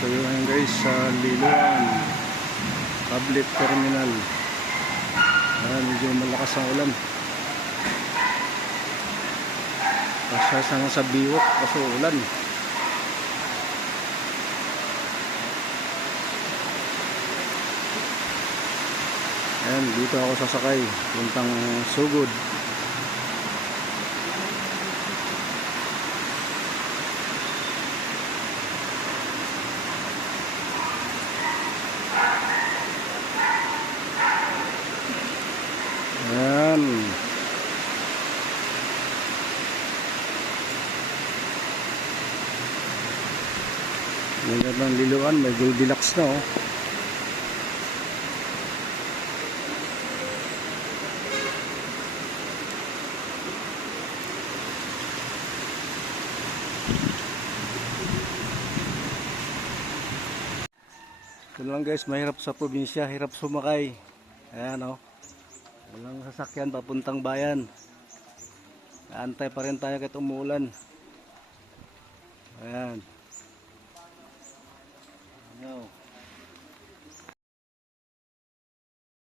So yun ngayon guys sa Liloan Public Terminal. Medyo malakas ang ulan. Pasasa nga sa biwok kasi ulan. Ayan, dito ako sasakay puntang Sugod. Ayan. Ngayon ng Liloan, may Goldilocks na oh. Ito lang guys, mahirap sa probinsya, hirap sumakay. Ayan oh. Walang sasakyan papuntang bayan. Antay pa rin tayo kahit umuulan. Ayan.